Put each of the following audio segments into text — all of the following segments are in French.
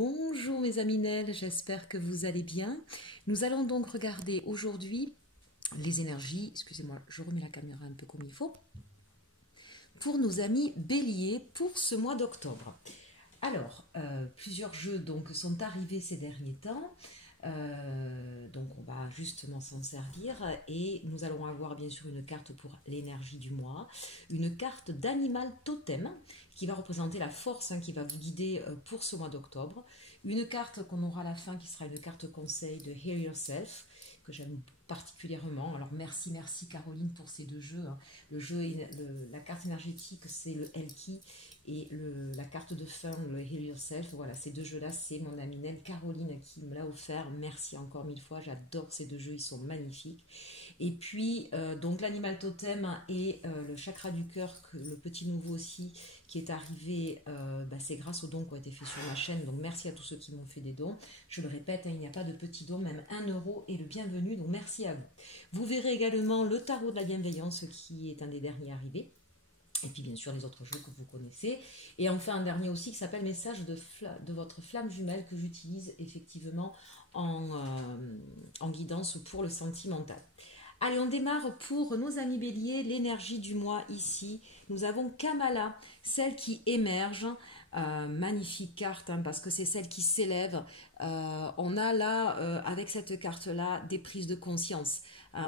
Bonjour mes amis Nel, j'espère que vous allez bien. Nous allons donc regarder aujourd'hui les énergies, excusez-moi, je remets la caméra un peu comme il faut, pour nos amis Bélier pour ce mois d'octobre. Alors, plusieurs jeux donc sont arrivés ces derniers temps. Donc on va justement s'en servir et nous allons avoir bien sûr une carte pour l'énergie du mois, une carte d'animal totem qui va représenter la force qui va vous guider pour ce mois d'octobre, une carte qu'on aura à la fin qui sera une carte conseil de Heal Yourself que j'aime particulièrement. Alors merci Caroline pour ces deux jeux. Le jeu, la carte énergétique c'est le Elki et la carte de fin, le Heal Yourself. Voilà, ces deux jeux-là, c'est mon amie Nel Caroline qui me l'a offert. Merci encore mille fois, j'adore ces deux jeux, ils sont magnifiques. Et puis, donc l'animal totem et le chakra du cœur, le petit nouveau aussi, qui est arrivé, c'est grâce aux dons qui ont été faits sur ma chaîne. Donc merci à tous ceux qui m'ont fait des dons. Je le répète, il n'y a pas de petits dons, même 1 euro est le bienvenu, donc merci à vous. Vous verrez également le tarot de la bienveillance qui est un des derniers arrivés. Et puis bien sûr les autres jeux que vous connaissez. Et enfin un dernier aussi qui s'appelle Message de votre flamme jumelle que j'utilise effectivement en guidance pour le sentimental. Allez, on démarre pour nos amis béliers, l'énergie du mois ici. Nous avons Kamala, celle qui émerge. Magnifique carte parce que c'est celle qui s'élève. On a là avec cette carte là des prises de conscience.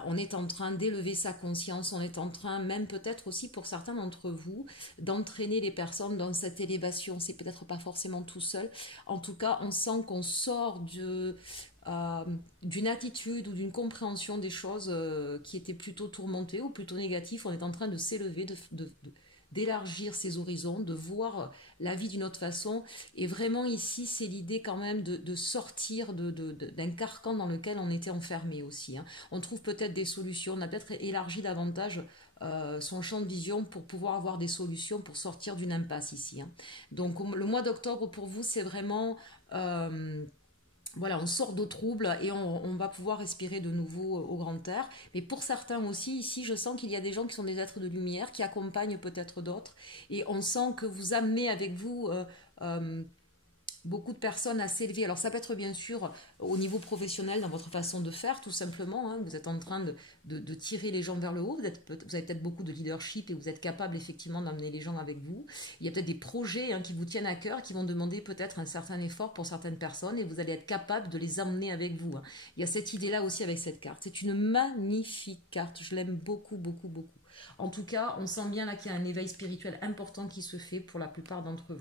On est en train d'élever sa conscience, on est en train même peut-être aussi pour certains d'entre vous d'entraîner les personnes dans cette élévation. C'est peut-être pas forcément tout seul, en tout cas on sent qu'on sort d'une attitude ou d'une compréhension des choses qui étaient plutôt tourmentées ou plutôt négatives. On est en train de s'élever, d'élargir ses horizons, de voir la vie d'une autre façon. Et vraiment ici, c'est l'idée quand même de sortir d'un carcan dans lequel on était enfermé aussi. On trouve peut-être des solutions, on a peut-être élargi davantage son champ de vision pour pouvoir avoir des solutions pour sortir d'une impasse ici. Donc le mois d'octobre pour vous, c'est vraiment... voilà, on sort d'eau trouble et on va pouvoir respirer de nouveau au grand air. Mais pour certains aussi, ici, je sens qu'il y a des gens qui sont des êtres de lumière, qui accompagnent peut-être d'autres. Et on sent que vous amenez avec vous beaucoup de personnes à s'élever. Alors ça peut être bien sûr au niveau professionnel dans votre façon de faire, tout simplement. Vous êtes en train de tirer les gens vers le haut. Vous avez peut-être beaucoup de leadership et vous êtes capable effectivement d'amener les gens avec vous. Il y a peut-être des projets qui vous tiennent à cœur, qui vont demander peut-être un certain effort pour certaines personnes et vous allez être capable de les emmener avec vous. Il y a cette idée-là aussi avec cette carte. C'est une magnifique carte. Je l'aime beaucoup, beaucoup, beaucoup. En tout cas, on sent bien là qu'il y a un éveil spirituel important qui se fait pour la plupart d'entre vous.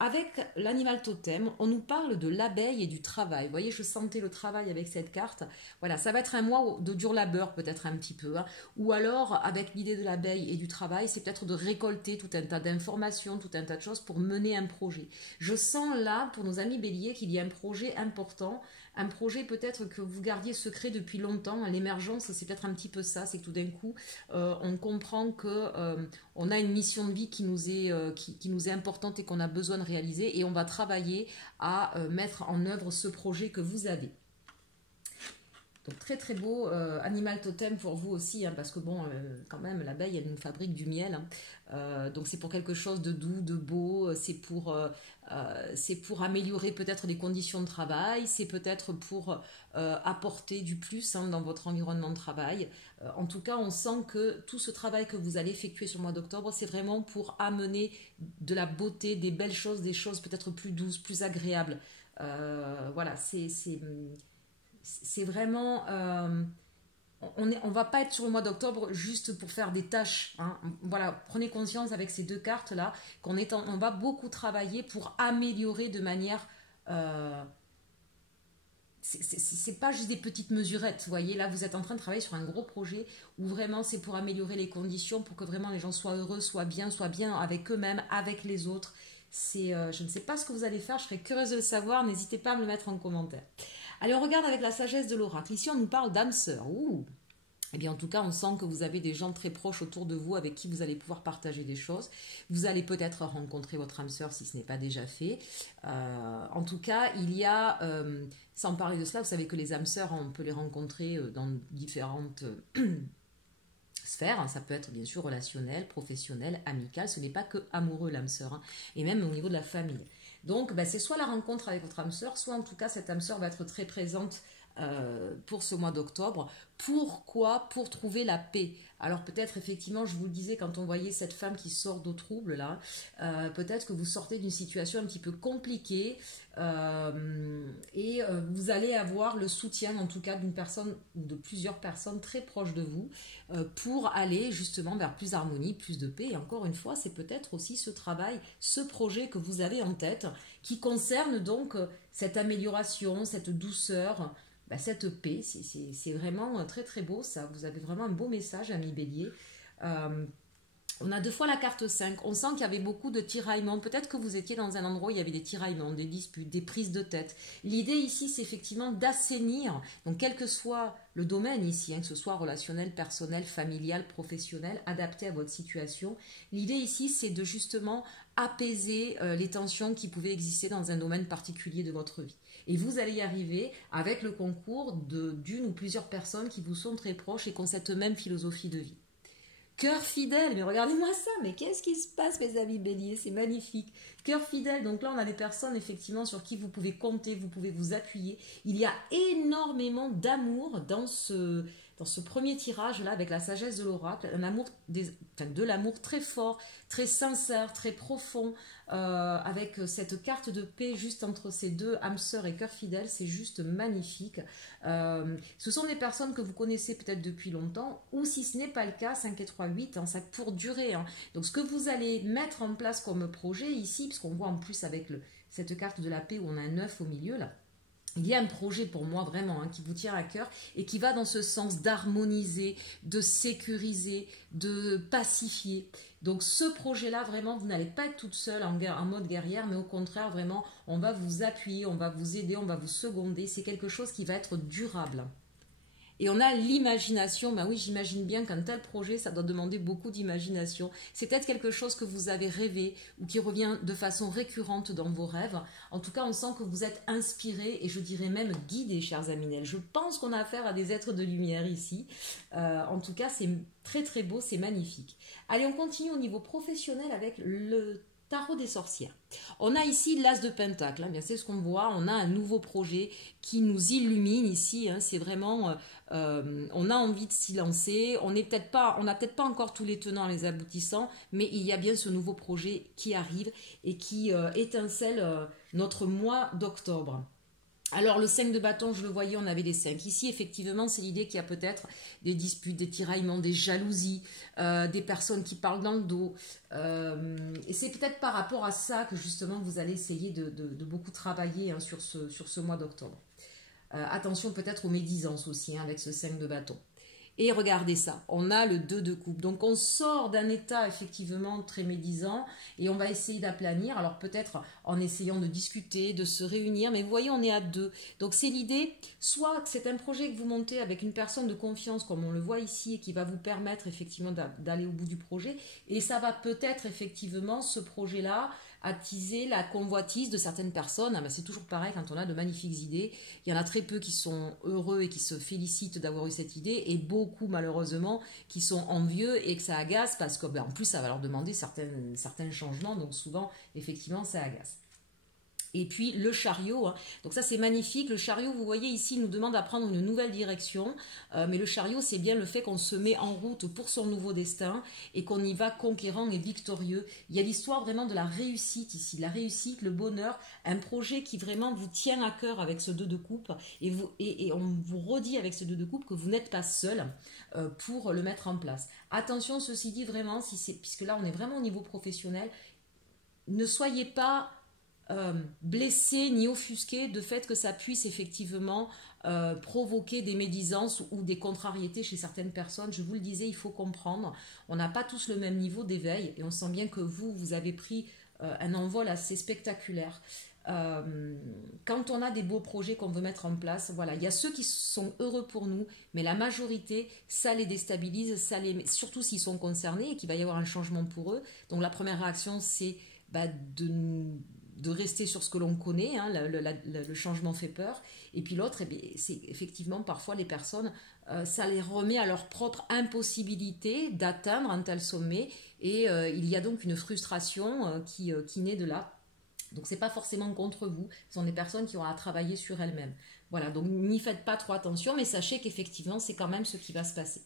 Avec l'animal totem, on nous parle de l'abeille et du travail. Vous voyez, je sentais le travail avec cette carte. Voilà, ça va être un mois de dur labeur peut-être un petit peu. Ou alors, avec l'idée de l'abeille et du travail, c'est peut-être de récolter tout un tas d'informations, tout un tas de choses pour mener un projet. Je sens là, pour nos amis béliers, qu'il y a un projet important. Un projet peut-être que vous gardiez secret depuis longtemps. L'émergence, c'est peut-être un petit peu ça. C'est que tout d'un coup, on comprend que on a une mission de vie qui nous est importante et qu'on a besoin de réaliser. Et on va travailler à mettre en œuvre ce projet que vous avez. Donc très très beau animal totem pour vous aussi, parce que bon, quand même, l'abeille, elle nous fabrique du miel. Donc c'est pour quelque chose de doux, de beau, c'est pour améliorer peut-être les conditions de travail, c'est peut-être pour apporter du plus dans votre environnement de travail. En tout cas, on sent que tout ce travail que vous allez effectuer sur le mois d'octobre, c'est vraiment pour amener de la beauté, des belles choses, des choses peut-être plus douces, plus agréables. Voilà, c'est vraiment... on ne va pas être sur le mois d'octobre juste pour faire des tâches. Voilà, prenez conscience avec ces deux cartes-là on va beaucoup travailler pour améliorer de manière... c'est pas juste des petites mesurettes, vous voyez, là vous êtes en train de travailler sur un gros projet où vraiment c'est pour améliorer les conditions, pour que vraiment les gens soient heureux, soient bien avec eux-mêmes, avec les autres. Je ne sais pas ce que vous allez faire, je serais curieuse de le savoir, n'hésitez pas à me le mettre en commentaire. Allez, on regarde avec la sagesse de l'oracle. Ici, on nous parle d'âme sœur. Eh bien, en tout cas, on sent que vous avez des gens très proches autour de vous avec qui vous allez pouvoir partager des choses. Vous allez peut-être rencontrer votre âme sœur si ce n'est pas déjà fait. En tout cas, il y a, sans parler de cela, vous savez que les âmes sœurs, on peut les rencontrer dans différentes sphères. Ça peut être bien sûr relationnel, professionnel, amical. Ce n'est pas que amoureux l'âme sœur, et même au niveau de la famille. Donc, c'est soit la rencontre avec votre âme sœur, soit en tout cas, cette âme sœur va être très présente pour ce mois d'octobre. Pourquoi? Pour trouver la paix. Alors peut-être effectivement, je vous le disais, quand on voyait cette femme qui sort d'eau trouble là, peut-être que vous sortez d'une situation un petit peu compliquée et vous allez avoir le soutien en tout cas d'une personne ou de plusieurs personnes très proches de vous pour aller justement vers plus d'harmonie, plus de paix. Et encore une fois, c'est peut-être aussi ce travail, ce projet que vous avez en tête qui concerne donc cette amélioration, cette douceur, cette paix. C'est vraiment très très beau ça. Vous avez vraiment un beau message, ami Bélier. On a deux fois la carte 5. On sent qu'il y avait beaucoup de tiraillements. Peut-être que vous étiez dans un endroit où il y avait des tiraillements, des disputes, des prises de tête. L'idée ici, c'est effectivement d'assainir. Donc, quel que soit le domaine ici, que ce soit relationnel, personnel, familial, professionnel, adapté à votre situation. L'idée ici, c'est de justement apaiser les tensions qui pouvaient exister dans un domaine particulier de votre vie. Et vous allez y arriver avec le concours d'une ou plusieurs personnes qui vous sont très proches et qui ont cette même philosophie de vie. Cœur fidèle, mais regardez-moi ça, mais qu'est-ce qui se passe mes amis Bélier, c'est magnifique. Cœur fidèle, donc là on a des personnes effectivement sur qui vous pouvez compter, vous pouvez vous appuyer. Il y a énormément d'amour dans ce premier tirage là avec la sagesse de l'oracle, un amour de l'amour très fort, très sincère, très profond, avec cette carte de paix juste entre ces deux âmes sœurs et cœur fidèle, c'est juste magnifique. Ce sont des personnes que vous connaissez peut-être depuis longtemps, ou si ce n'est pas le cas, 5 et 3, 8, ça pour durer. Donc ce que vous allez mettre en place comme projet ici, puisqu'on voit en plus avec cette carte de la paix où on a un 9 au milieu là, il y a un projet pour moi vraiment qui vous tient à cœur et qui va dans ce sens d'harmoniser, de sécuriser, de pacifier. Donc ce projet-là, vraiment, vous n'allez pas être toute seule en mode guerrière, mais au contraire, vraiment, on va vous appuyer, on va vous aider, on va vous seconder. C'est quelque chose qui va être durable. Et on a l'imagination, oui, j'imagine bien qu'un tel projet, ça doit demander beaucoup d'imagination. C'est peut-être quelque chose que vous avez rêvé ou qui revient de façon récurrente dans vos rêves. En tout cas, on sent que vous êtes inspiré et je dirais même guidé, chers Aminel. Je pense qu'on a affaire à des êtres de lumière ici. En tout cas, c'est très très beau, c'est magnifique. Allez, on continue au niveau professionnel avec le tarot des sorcières. On a ici l'as de pentacle, bien c'est ce qu'on voit, on a un nouveau projet qui nous illumine ici, c'est vraiment, on a envie de s'y lancer, on n'a peut-être pas encore tous les tenants, les aboutissants, mais il y a bien ce nouveau projet qui arrive et qui étincelle notre mois d'octobre. Alors le 5 de bâton, je le voyais, on avait des 5. Ici, effectivement, c'est l'idée qu'il y a peut-être des disputes, des tiraillements, des jalousies, des personnes qui parlent dans le dos. Et c'est peut-être par rapport à ça que justement vous allez essayer de beaucoup travailler sur ce mois d'octobre. Attention peut-être aux médisances aussi avec ce 5 de bâton. Et regardez ça, on a le 2 de coupe. Donc on sort d'un état effectivement très médisant et on va essayer d'aplanir. Alors peut-être en essayant de discuter, de se réunir. Mais vous voyez, on est à 2. Donc c'est l'idée, soit c'est un projet que vous montez avec une personne de confiance comme on le voit ici et qui va vous permettre effectivement d'aller au bout du projet. Et ça va peut-être effectivement, ce projet-là, attiser la convoitise de certaines personnes. C'est toujours pareil quand on a de magnifiques idées. Il y en a très peu qui sont heureux et qui se félicitent d'avoir eu cette idée et beaucoup malheureusement qui sont envieux et que ça agace parce que en plus ça va leur demander certains changements, donc souvent effectivement ça agace. Et puis le chariot, donc ça c'est magnifique. Le chariot, vous voyez ici, nous demande à prendre une nouvelle direction. Mais le chariot, c'est bien le fait qu'on se met en route pour son nouveau destin et qu'on y va conquérant et victorieux. Il y a l'histoire vraiment de la réussite ici, la réussite, le bonheur, un projet qui vraiment vous tient à cœur avec ce 2 de coupe. Et on vous redit avec ce 2 de coupe que vous n'êtes pas seul pour le mettre en place. Attention, ceci dit vraiment, puisque là on est vraiment au niveau professionnel, ne soyez pas blessé ni offusqué de fait que ça puisse effectivement provoquer des médisances ou des contrariétés chez certaines personnes. Je vous le disais, il faut comprendre, on n'a pas tous le même niveau d'éveil et on sent bien que vous avez pris un envol assez spectaculaire. Quand on a des beaux projets qu'on veut mettre en place, voilà, il y a ceux qui sont heureux pour nous, mais la majorité, ça les déstabilise, surtout s'ils sont concernés et qu'il va y avoir un changement pour eux. Donc la première réaction, c'est de rester sur ce que l'on connaît, le changement fait peur. Et puis l'autre, c'est effectivement parfois les personnes, ça les remet à leur propre impossibilité d'atteindre un tel sommet. Et il y a donc une frustration qui naît de là. Donc, c'est pas forcément contre vous, ce sont des personnes qui auront à travailler sur elles-mêmes. Voilà, donc n'y faites pas trop attention, mais sachez qu'effectivement, c'est quand même ce qui va se passer.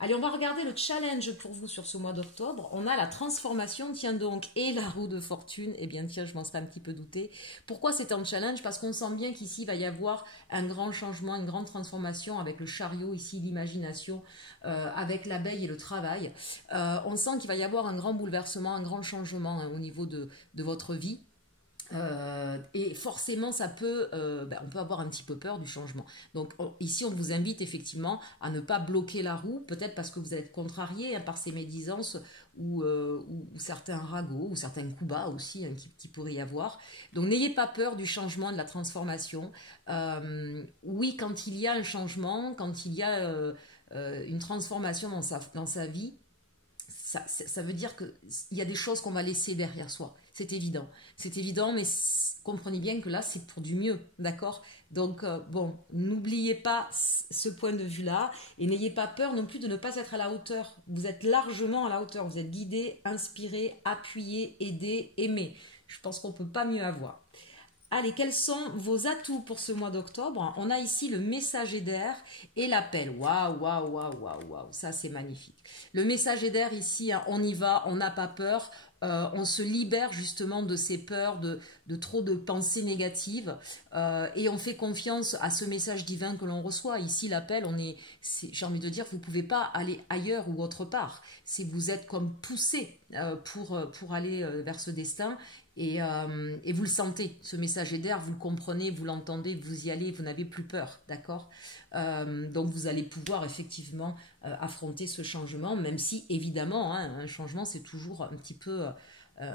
Allez, on va regarder le challenge pour vous sur ce mois d'octobre. On a la transformation, tiens donc, et la roue de fortune. Eh bien, tiens, je m'en serais un petit peu douté. Pourquoi c'est un challenge? Parce qu'on sent bien qu'ici, il va y avoir un grand changement, une grande transformation avec le chariot, ici, l'imagination, avec l'abeille et le travail. On sent qu'il va y avoir un grand bouleversement, un grand changement au niveau de votre vie. Et forcément, ça peut, on peut avoir un petit peu peur du changement. Donc ici, on vous invite effectivement à ne pas bloquer la roue, peut-être parce que vous êtes contrarié par ces médisances ou certains ragots ou certains coups bas aussi qui pourrait y avoir. Donc n'ayez pas peur du changement, de la transformation. Oui, quand il y a un changement, quand il y a une transformation dans sa vie, ça veut dire qu'il y a des choses qu'on va laisser derrière soi. C'est évident. C'est évident, mais comprenez bien que là, c'est pour du mieux. D'accord? Donc, bon, n'oubliez pas ce point de vue-là et n'ayez pas peur non plus de ne pas être à la hauteur. Vous êtes largement à la hauteur. Vous êtes guidé, inspiré, appuyé, aidé, aimé. Je pense qu'on ne peut pas mieux avoir. Allez, quels sont vos atouts pour ce mois d'octobre? On a ici le messager d'air et l'appel. Waouh, waouh, waouh, waouh, waouh, ça c'est magnifique. Le messager d'air ici, on y va, on n'a pas peur. On se libère justement de ces peurs, de trop de pensées négatives et on fait confiance à ce message divin que l'on reçoit. Ici, l'appel, j'ai envie de dire, vous ne pouvez pas aller ailleurs ou autre part. Vous êtes comme poussé pour aller vers ce destin. Et vous le sentez, ce messager d'air, vous le comprenez, vous l'entendez, vous y allez, vous n'avez plus peur, d'accord? Donc vous allez pouvoir effectivement affronter ce changement, même si évidemment, un changement c'est toujours un petit peu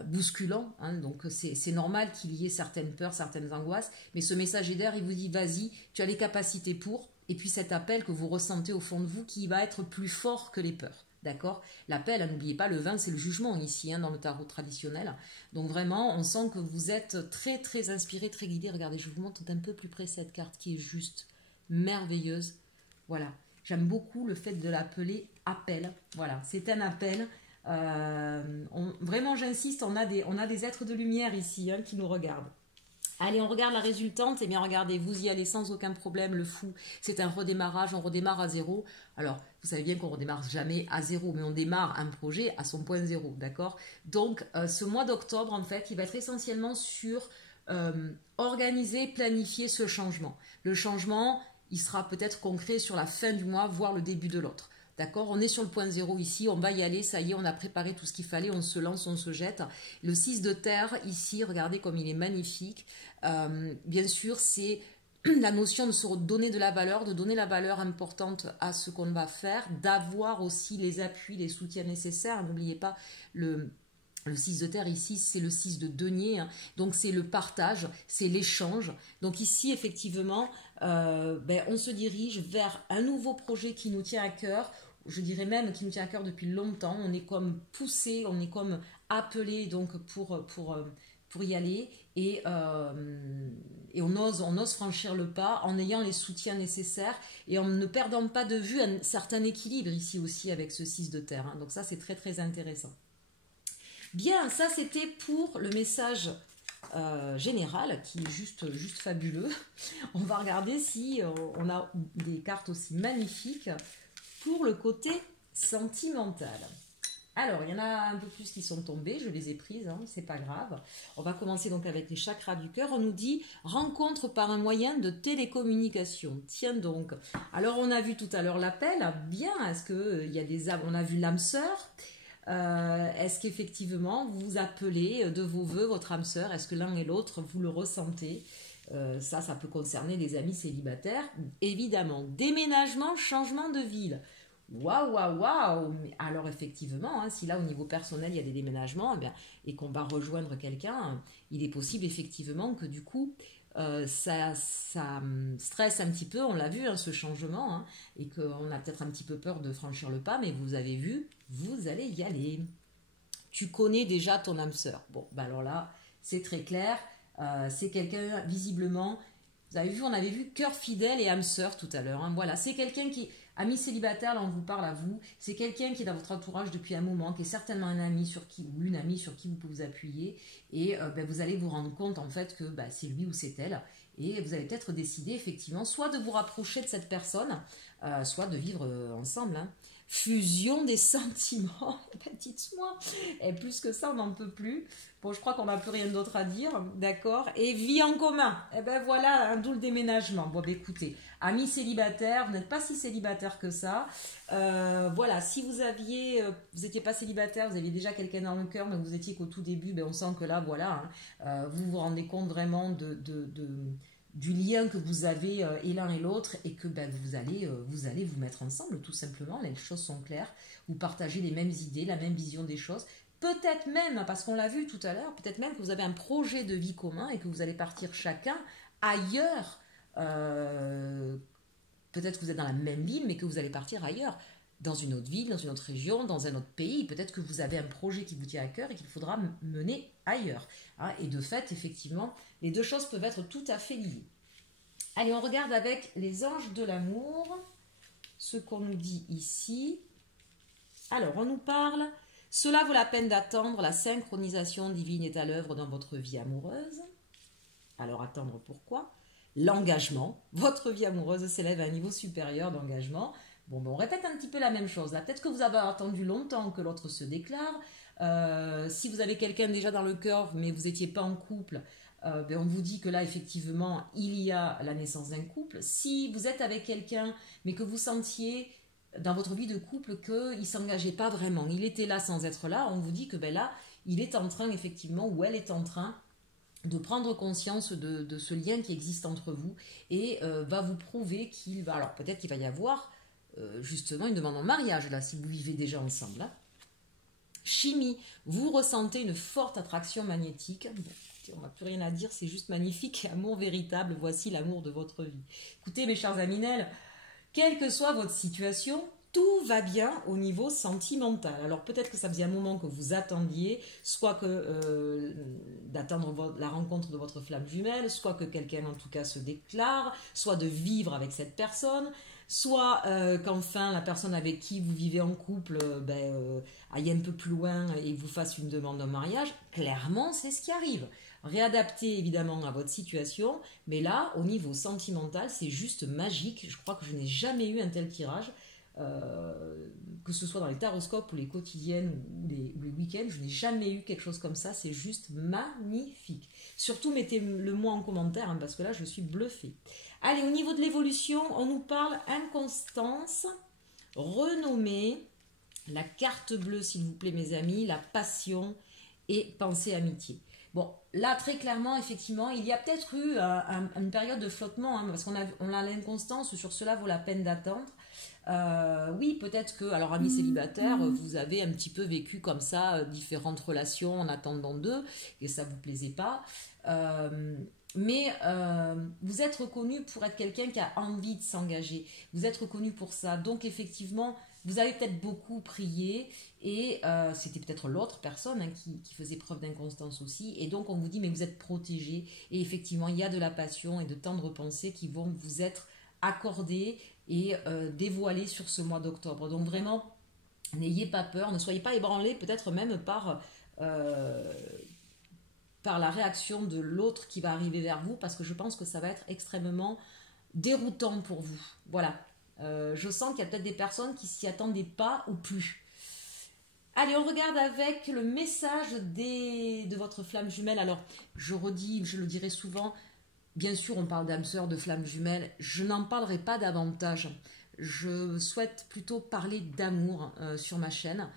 bousculant, donc c'est normal qu'il y ait certaines peurs, certaines angoisses, mais ce messager d'air, il vous dit vas-y, tu as les capacités pour, et puis cet appel que vous ressentez au fond de vous qui va être plus fort que les peurs. D'accord? L'appel, n'oubliez pas, le 20, c'est le jugement ici, dans le tarot traditionnel. Donc vraiment, on sent que vous êtes très, très inspiré, très guidé. Regardez, je vous montre un peu plus près cette carte qui est juste merveilleuse. Voilà, j'aime beaucoup le fait de l'appeler appel. Voilà, c'est un appel. Vraiment, j'insiste, on a des êtres de lumière ici qui nous regardent. Allez, on regarde la résultante. Eh bien, regardez, vous y allez sans aucun problème. Le fou, c'est un redémarrage. On redémarre à zéro. Alors, vous savez bien qu'on ne redémarre jamais à zéro, mais on démarre un projet à son point zéro, d'accord? Donc, ce mois d'octobre, en fait, il va être essentiellement sur organiser, planifier ce changement. Le changement, il sera peut-être concret sur la fin du mois, voire le début de l'autre. D'accord, on est sur le point zéro ici, on va y aller, ça y est, on a préparé tout ce qu'il fallait, on se lance, on se jette. Le 6 de terre, ici, regardez comme il est magnifique. Bien sûr, c'est la notion de se donner de la valeur, de donner la valeur importante à ce qu'on va faire, d'avoir aussi les appuis, les soutiens nécessaires. N'oubliez pas, le 6 de terre ici, c'est le 6 de denier, donc c'est le partage, c'est l'échange. Donc ici, effectivement, on se dirige vers un nouveau projet qui nous tient à cœur, je dirais même qui nous tient à cœur depuis longtemps. On est comme poussé, on est comme appelé donc pour y aller et on ose franchir le pas en ayant les soutiens nécessaires et en ne perdant pas de vue un certain équilibre ici aussi avec ce 6 de terre. Donc ça, c'est très très intéressant. Bien, ça c'était pour le message général qui est juste fabuleux. On va regarder si on a des cartes aussi magnifiques pour le côté sentimental. Alors, il y en a un peu plus qui sont tombés, je les ai prises, c'est pas grave. On va commencer donc avec les chakras du cœur. On nous dit rencontre par un moyen de télécommunication. Tiens donc. Alors, on a vu tout à l'heure l'appel. Bien, est-ce qu'il y a des âmes? On a vu l'âme sœur. Est-ce qu'effectivement vous appelez de vos voeux votre âme sœur? Est-ce que l'un et l'autre vous le ressentez? Ça peut concerner les amis célibataires. Évidemment, déménagement, changement de ville. Waouh, waouh, waouh! Alors effectivement, si là au niveau personnel il y a des déménagements et qu'on va rejoindre quelqu'un, il est possible effectivement que du coup ça stresse un petit peu, on l'a vu ce changement, et qu'on a peut-être un petit peu peur de franchir le pas, mais vous avez vu, vous allez y aller. Tu connais déjà ton âme sœur. Bon, alors là, c'est très clair, c'est quelqu'un visiblement, vous avez vu, on avait vu cœur fidèle et âme sœur tout à l'heure, voilà, c'est quelqu'un qui, Amis célibataires, là on vous parle à vous, c'est quelqu'un qui est dans votre entourage depuis un moment, qui est certainement un ami sur qui, ou une amie sur qui vous pouvez vous appuyer, et vous allez vous rendre compte en fait que c'est lui ou c'est elle, et vous allez peut-être décider effectivement soit de vous rapprocher de cette personne, soit de vivre ensemble. Hein. Fusion des sentiments, dites-moi, et plus que ça on n'en peut plus. Bon, je crois qu'on n'a plus rien d'autre à dire, d'accord. Et vie en commun, et ben voilà, d'où le déménagement. Bon, écoutez, amis célibataires, vous n'êtes pas si célibataire que ça. Voilà, si vous n'étiez pas célibataire, vous aviez déjà quelqu'un dans le cœur, mais vous étiez qu'au tout début, on sent que là, voilà, hein, vous vous rendez compte vraiment du lien que vous avez et l'un et l'autre, et que vous allez vous mettre ensemble, tout simplement. Les choses sont claires, vous partagez les mêmes idées, la même vision des choses. Peut-être même, parce qu'on l'a vu tout à l'heure, peut-être même que vous avez un projet de vie commun et que vous allez partir chacun ailleurs. Peut-être que vous êtes dans la même ville, mais que vous allez partir ailleurs, dans une autre ville, dans une autre région, dans un autre pays. Peut-être que vous avez un projet qui vous tient à cœur et qu'il faudra mener ailleurs. Hein, et de fait, effectivement, les deux choses peuvent être tout à fait liées. Allez, on regarde avec les anges de l'amour ce qu'on nous dit ici. Alors, on nous parle... Cela vaut la peine d'attendre, la synchronisation divine est à l'œuvre dans votre vie amoureuse. Alors attendre pourquoi? L'engagement. Votre vie amoureuse s'élève à un niveau supérieur d'engagement. Bon, on répète un petit peu la même chose. Là, peut-être que vous avez attendu longtemps que l'autre se déclare. Si vous avez quelqu'un déjà dans le cœur, mais vous n'étiez pas en couple, on vous dit que là, effectivement, il y a la naissance d'un couple. Si vous êtes avec quelqu'un, mais que vous sentiez... dans votre vie de couple qu'il ne s'engageait pas vraiment, il était là sans être là, on vous dit que là, il est en train effectivement, ou elle est en train de prendre conscience de ce lien qui existe entre vous et va vous prouver qu'il va, alors peut-être qu'il va y avoir justement une demande en mariage là, si vous vivez déjà ensemble. Hein. Chimie, vous ressentez une forte attraction magnétique. Bon, on n'a plus rien à dire, c'est juste magnifique, amour véritable, voici l'amour de votre vie. Écoutez mes chers Aminel, quelle que soit votre situation, tout va bien au niveau sentimental. Alors peut-être que ça faisait un moment que vous attendiez, soit que d'attendre la rencontre de votre flamme jumelle, soit que quelqu'un en tout cas se déclare, soit de vivre avec cette personne, soit qu'enfin la personne avec qui vous vivez en couple aille un peu plus loin et vous fasse une demande en mariage. Clairement, c'est ce qui arrive. Réadapter évidemment à votre situation, mais là, au niveau sentimental, c'est juste magique. Je crois que je n'ai jamais eu un tel tirage, que ce soit dans les taroscopes ou les quotidiennes ou les week-ends, je n'ai jamais eu quelque chose comme ça, c'est juste magnifique. Surtout, mettez-le moi en commentaire, hein, parce que là, je suis bluffée. Allez, au niveau de l'évolution, on nous parle inconstance, renommée, la carte bleue, s'il vous plaît, mes amis, la passion et pensée amitié. Bon, là, très clairement, effectivement, il y a peut-être eu une période de flottement, hein, parce qu'on a l'inconstance, sur cela vaut la peine d'attendre. Oui, peut-être que, alors amis célibataires, vous avez un petit peu vécu comme ça différentes relations en attendant d'eux, et ça vous plaisait pas. Mais vous êtes reconnu pour être quelqu'un qui a envie de s'engager. Vous êtes reconnu pour ça. Donc effectivement, vous avez peut-être beaucoup prié et c'était peut-être l'autre personne hein, qui faisait preuve d'inconstance aussi. Et donc on vous dit mais vous êtes protégé. Et effectivement, il y a de la passion et de tendres pensées qui vont vous être accordées et dévoilées sur ce mois d'octobre. Donc vraiment, n'ayez pas peur, ne soyez pas ébranlés peut-être même par la réaction de l'autre qui va arriver vers vous, parce que je pense que ça va être extrêmement déroutant pour vous. Voilà. Je sens qu'il y a peut-être des personnes qui s'y attendaient pas ou plus. Allez, on regarde avec le message de votre flamme jumelle. Alors, je redis, je le dirai souvent, bien sûr, on parle d'âme sœur, de flamme jumelle. Je n'en parlerai pas davantage. Je souhaite plutôt parler d'amour sur ma chaîne.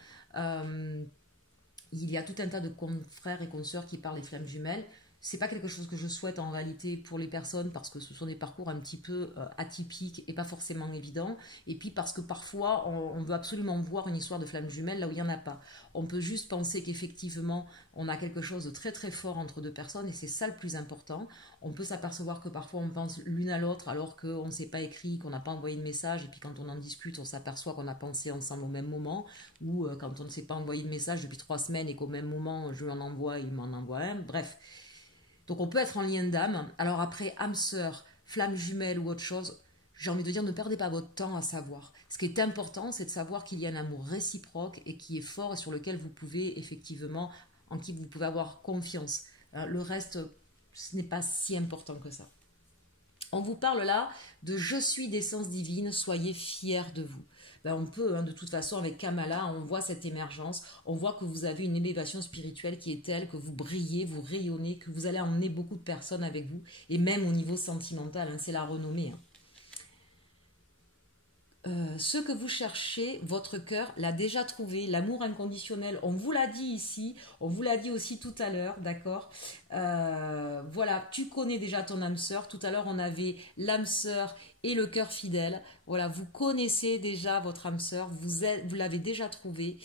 Il y a tout un tas de confrères et consoeurs qui parlent des flammes jumelles. C'est pas quelque chose que je souhaite en réalité pour les personnes parce que ce sont des parcours un petit peu atypiques et pas forcément évidents. Et puis parce que parfois on veut absolument voir une histoire de flamme jumelle là où il n'y en a pas. On peut juste penser qu'effectivement on a quelque chose de très très fort entre deux personnes et c'est ça le plus important. On peut s'apercevoir que parfois on pense l'une à l'autre alors qu'on ne s'est pas écrit, qu'on n'a pas envoyé de message et puis quand on en discute on s'aperçoit qu'on a pensé ensemble au même moment ou quand on ne s'est pas envoyé de message depuis 3 semaines et qu'au même moment je lui en envoie, il m'en envoie un, bref. Donc on peut être en lien d'âme. Alors après, âme sœur, flamme jumelle ou autre chose, j'ai envie de dire ne perdez pas votre temps à savoir. Ce qui est important, c'est de savoir qu'il y a un amour réciproque et qui est fort et sur lequel vous pouvez effectivement, en qui vous pouvez avoir confiance. Le reste, ce n'est pas si important que ça. On vous parle là de je suis d'essence divine, soyez fiers de vous. Ben on peut, de toute façon, avec Kamala, on voit cette émergence, on voit que vous avez une élévation spirituelle qui est telle que vous brillez, vous rayonnez, que vous allez emmener beaucoup de personnes avec vous, et même au niveau sentimental, c'est la renommée. Ce que vous cherchez, votre cœur l'a déjà trouvé, l'amour inconditionnel, on vous l'a dit ici, on vous l'a dit aussi tout à l'heure, d'accord. Voilà, tu connais déjà ton âme sœur, tout à l'heure on avait l'âme sœur et le cœur fidèle, voilà, vous connaissez déjà votre âme sœur, vous l'avez déjà trouvé.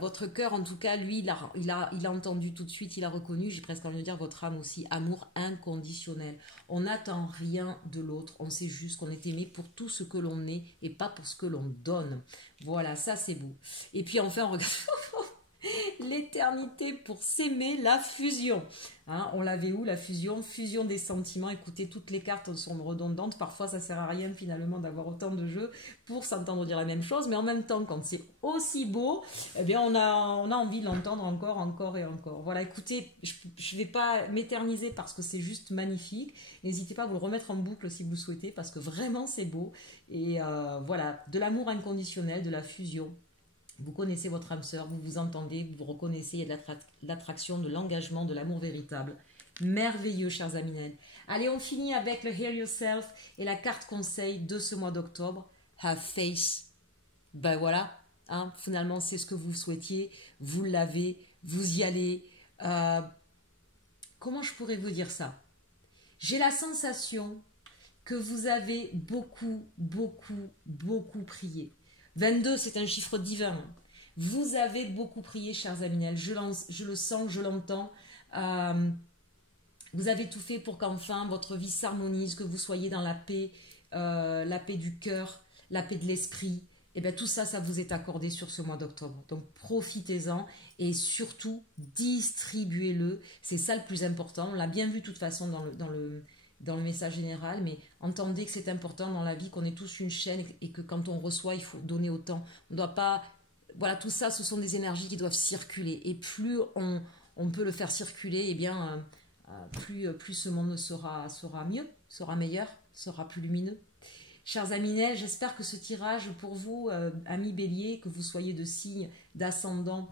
Votre cœur, en tout cas, lui, il a entendu tout de suite, il a reconnu, j'ai presque envie de dire, votre âme aussi, amour inconditionnel. On n'attend rien de l'autre, on sait juste qu'on est aimé pour tout ce que l'on est et pas pour ce que l'on donne. Voilà, ça c'est beau. Et puis enfin, on regarde l'éternité pour s'aimer, la fusion. On l'avait où la fusion? Fusion des sentiments. Écoutez, toutes les cartes sont redondantes. Parfois, ça sert à rien finalement d'avoir autant de jeux pour s'entendre dire la même chose. Mais en même temps, quand c'est aussi beau, eh bien, on a envie de l'entendre encore et encore. Voilà, écoutez, je ne vais pas m'éterniser parce que c'est juste magnifique. N'hésitez pas à vous le remettre en boucle si vous le souhaitez parce que vraiment, c'est beau. Et voilà, de l'amour inconditionnel, de la fusion. Vous connaissez votre âme sœur, vous vous entendez, vous vous reconnaissez, il y a de l'attraction, de l'engagement, de l'amour véritable. Merveilleux, chers amis. Allez, on finit avec le Heal Yourself et la carte conseil de ce mois d'octobre. Have faith. Ben voilà, finalement, c'est ce que vous souhaitiez. Vous l'avez, vous y allez. Comment je pourrais vous dire ça? J'ai la sensation que vous avez beaucoup prié. 22, c'est un chiffre divin. Vous avez beaucoup prié, chers Aminel. Je le sens, je l'entends. Vous avez tout fait pour qu'enfin votre vie s'harmonise, que vous soyez dans la paix du cœur, la paix de l'esprit. Et bien tout ça, ça vous est accordé sur ce mois d'octobre. Donc profitez-en et surtout distribuez-le. C'est ça le plus important. On l'a bien vu de toute façon dans le message général, mais entendez que c'est important dans la vie, qu'on est tous une chaîne et que quand on reçoit, il faut donner autant. On ne doit pas... Voilà, tout ça, ce sont des énergies qui doivent circuler. Et plus on peut le faire circuler, eh bien, plus ce monde sera mieux, sera meilleur, sera plus lumineux. Chers amis, j'espère que ce tirage pour vous, amis bélier, que vous soyez de signe d'ascendant,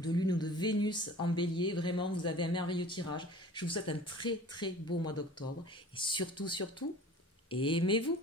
de lune ou de Vénus en bélier, vraiment vous avez un merveilleux tirage. Je vous souhaite un très beau mois d'octobre et surtout, aimez-vous.